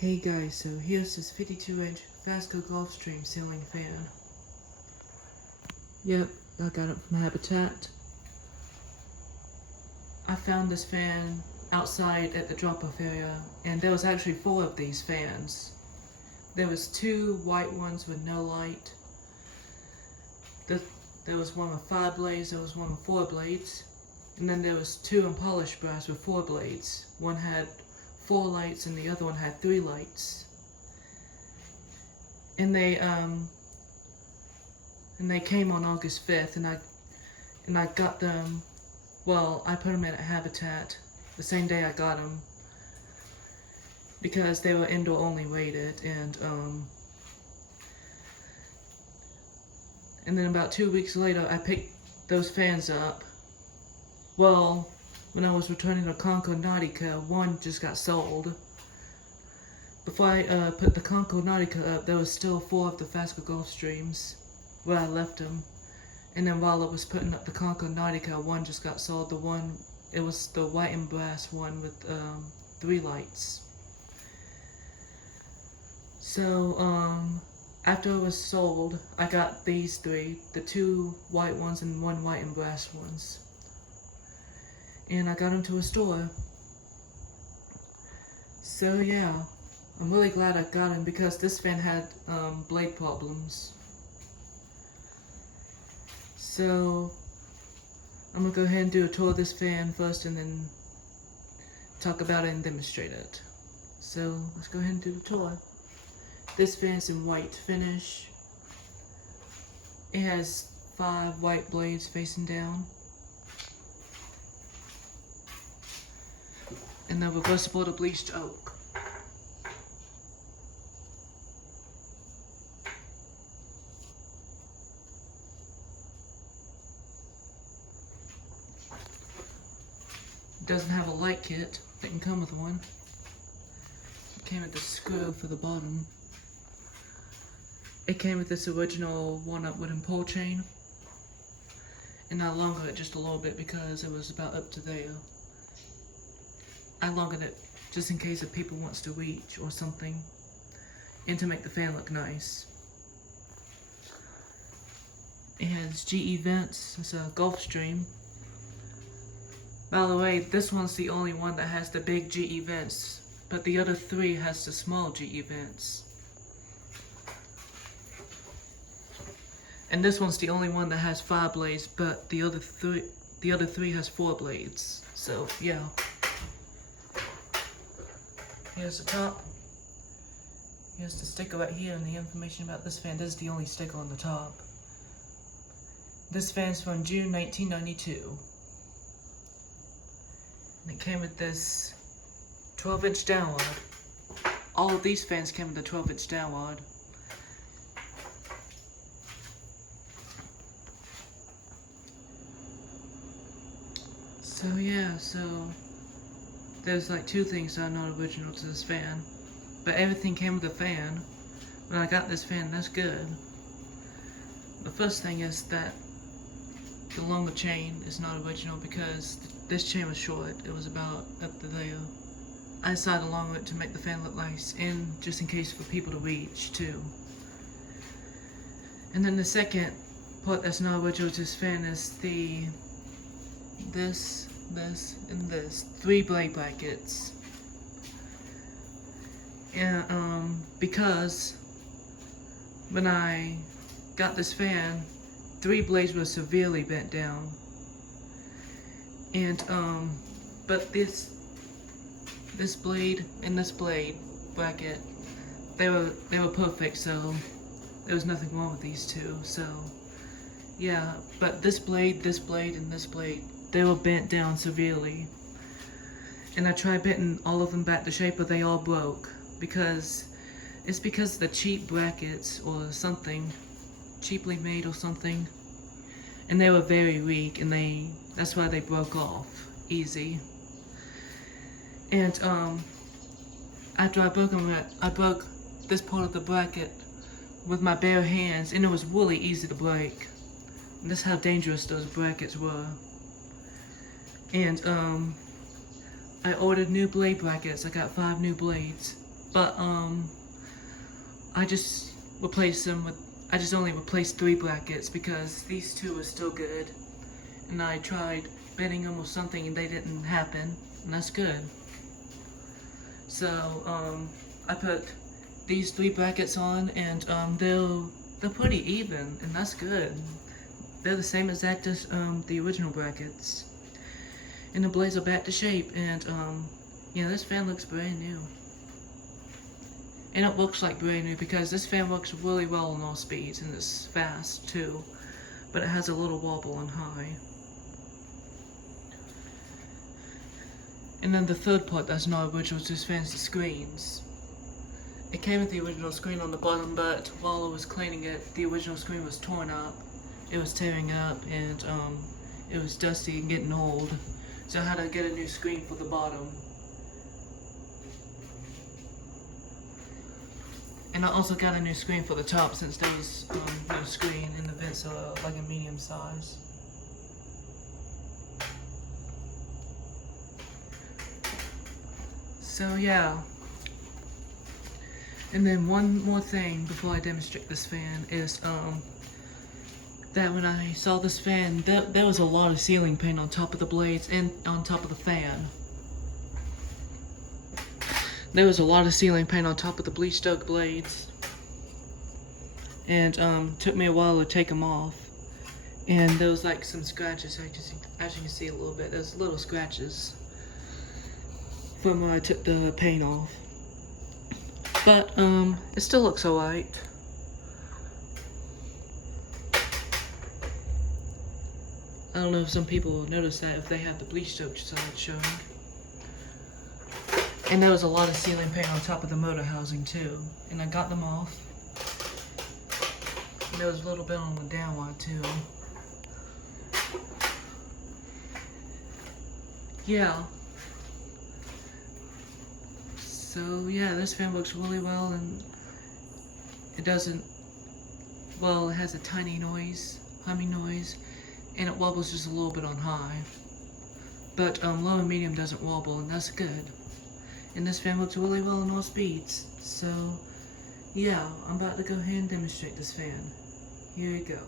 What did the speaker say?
Hey guys, so here's this 52-inch Fasco Gulfstream ceiling fan. Yep, I got it from Habitat. I found this fan outside at the drop-off area, and there was actually 4 of these fans. There was 2 white ones with no light. There was one with 5 blades, there was one with 4 blades, and then there was 2 in polished brass with 4 blades. One had 4 lights and the other one had 3 lights. And they came on August 5th, and I got them. Well, I put them in a Habitat the same day I got them because they were indoor only rated, and then about 2 weeks later I picked those fans up. Well, when I was returning to Concord Nautica, one just got sold. Before I put the Concord Nautica up, there was still 4 of the Fasco Gulfstreams where I left them. And then while I was putting up the Concord Nautica, one just got sold. It was the white and brass one with 3 lights. So, after it was sold, I got these 3, the 2 white ones and 1 white and brass ones. And I got them to a store. So yeah, I'm really glad I got them because this fan had blade problems. So I'm gonna go ahead and do a tour of this fan first and then talk about it and demonstrate it. So let's go ahead and do the tour. This fan's in white finish. It has 5 white blades facing down. And the reversible to bleached oak. It doesn't have a light kit. It can come with one. It came with the screw for the bottom. It came with this original walnut wooden pole chain. And I longer it just a little bit because it was about up to there. I longer it just in case if people wants to reach or something, and to make the fan look nice. It has GE vents. It's a Gulfstream. By the way, this one's the only one that has the big GE vents, but the other 3 has the small GE vents. And this one's the only one that has 5 blades, but the other 3 has 4 blades. So yeah. Here's the top. Here's the sticker right here, and the information about this fan. This is the only sticker on the top. This fan's from June 1992. And it came with this 12-inch downward. All of these fans came with a 12-inch downward. So yeah, there's like 2 things that are not original to this fan, but everything came with the fan. When I got this fan, that's good. The first thing is that the longer chain is not original because this chain was short. It was about up to there. I decided to longer it to make the fan look nice, and just in case for people to reach too. And then the second part that's not original to this fan is this, and this 3 blade brackets. And because when I got this fan, 3 blades were severely bent down. And but this blade and this blade bracket, they were perfect, so there was nothing wrong with these 2. So yeah, but this blade, and this blade, they were bent down severely. And I tried bending all of them back to shape, but they all broke. Because of the cheap brackets or something, cheaply made or something. And they were very weak, and that's why they broke off easy. And after I broke them, I broke this part of the bracket with my bare hands, and it was really easy to break. And that's how dangerous those brackets were. And I ordered new blade brackets. I got 5 new blades. but I just replaced them with, I just only replaced 3 brackets because these 2 are still good. And I tried bending them or something and they didn't happen, and that's good. So I put these 3 brackets on, and they're pretty even, and that's good. They're the same exact as the original brackets. And the blades are back to shape, and yeah, this fan looks brand new. And it looks like brand new because this fan works really well on all speeds, and it's fast too. But it has a little wobble on high. And then the third part that's not original is this fan's the screens. It came with the original screen on the bottom, but while I was cleaning it, the original screen was torn up. It was tearing up, and it was dusty and getting old. So I had to get a new screen for the bottom. And I also got a new screen for the top since there was no screen and the vents are like a medium size. So yeah. And then one more thing before I demonstrate this fan is that when I saw this fan, there was a lot of ceiling paint on top of the blades and on top of the fan. There was a lot of ceiling paint on top of the bleached oak blades. And took me a while to take them off. And there was like some scratches, as you can see a little bit. There's little scratches from when I took the paint off. But it still looks alright. I don't know if some people will notice that if they have the bleached oak side showing. And there was a lot of ceiling paint on top of the motor housing too. And I got them off. And there was a little bit on the downward too. Yeah. So yeah, this fan works really well, and it doesn't, well, it has a tiny noise, humming noise, and it wobbles just a little bit on high. But low and medium doesn't wobble, and that's good. And this fan works really well on all speeds. So yeah, I'm about to go ahead and demonstrate this fan. Here you go.